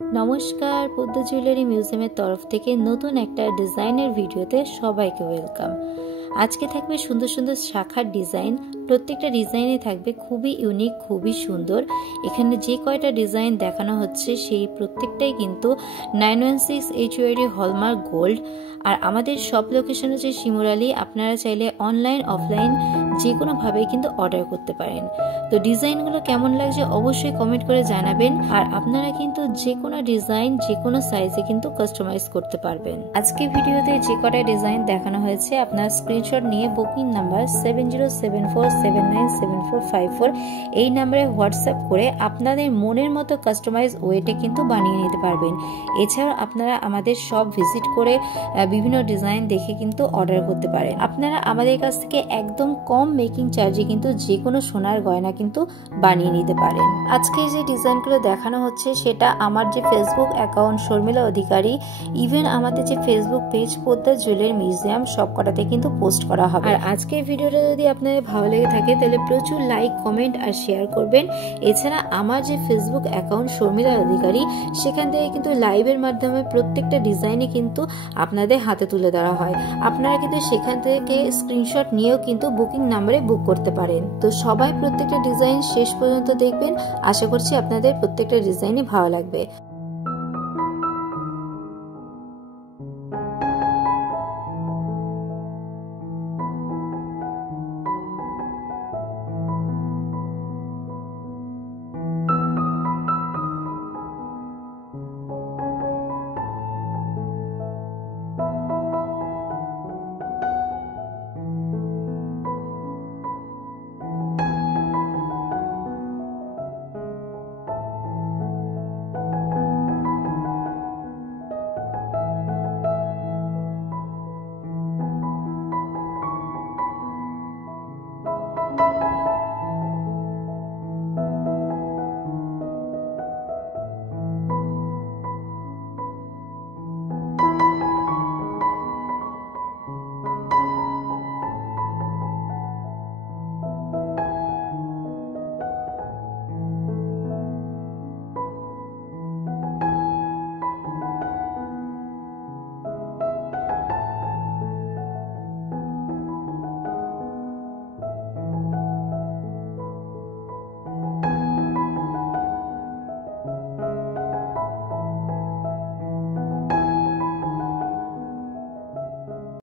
নমস্কার, পদ্ম জুয়েলারি মিউজিয়ামের তরফ থেকে নতুন একটা ডিজাইনের ভিডিওতে সবাইকে ওয়েলকাম। আজকে থাকবে সুন্দর সুন্দর শাখার ডিজাইন। প্রত্যেকটা ডিজাইনে থাকবে খুবই ইউনিক, খুবই সুন্দর। এখানে যে কয়টা ডিজাইন দেখানো হচ্ছে সেই প্রত্যেকটাই কিন্তু 916 HUID হলমার্ক গোল্ড। আর আমাদের সব লোকেশন হচ্ছে শিমুরালী। আপনারা চাইলে অনলাইন অফলাইন যে কোনোভাবেই কিন্তু অর্ডার করতে পারেন। তো ডিজাইনগুলো কেমন লাগছে অবশ্যই কমেন্ট করে জানাবেন। আর আপনারা কিন্তু যে কোনো ডিজাইন যে কোনো সাইজে কিন্তু কাস্টমাইজ করতে পারবেন। আজকে ভিডিওতে যে কটা ডিজাইন দেখানো হয়েছে আপনার স্ক্রিনশট নিয়ে বুকিং নাম্বার 7074797454 এই নাম্বারে হোয়াটসঅ্যাপ করে আপনাদের মনের মতো কাস্টমাইজ ওয়েটে কিন্তু বানিয়ে নিতে পারবেন। এছাড়াও আপনারা আমাদের সব ভিজিট করে বিভিন্ন ডিজাইন দেখে কিন্তু অর্ডার করতে পারেন। আপনারা আমাদের কাছ থেকে একদম কম মেকিং চার্জে কিন্তু যে কোনো সোনার গয়না কিন্তু বানিয়ে নিতে পারেন। আজকে যে ডিজাইনগুলো দেখানো হচ্ছে সেটা আমার যে ফেসবুক অ্যাকাউন্ট শর্মিলা অধিকারী, ইভেন আমাদের যে Facebook page Padma jewellery museum সব কটাতে কিন্তু পোস্ট করা হবে। আর আজকের ভিডিওটা যদি আপনাদের ভালো লেগে থাকে তাহলে প্রচুর লাইক, কমেন্ট আর শেয়ার করবেন। এছাড়া আমার যে ফেসবুক অ্যাকাউন্ট শর্মিলা অধিকারী সেখান থেকে কিন্তু লাইভের মাধ্যমে প্রত্যেকটা ডিজাইনে কিন্তু আপনাদের হাতে তুলে ধরা হয়। আপনারা কিন্তু সেখান থেকে স্ক্রিনশট নিয়েও কিন্তু বুকিং নাম্বারে বুক করতে পারেন। তো সবাই প্রত্যেকটা ডিজাইন শেষ পর্যন্ত দেখবেন। আশা করছি আপনাদের প্রত্যেকটা ডিজাইনই ভালো লাগবে।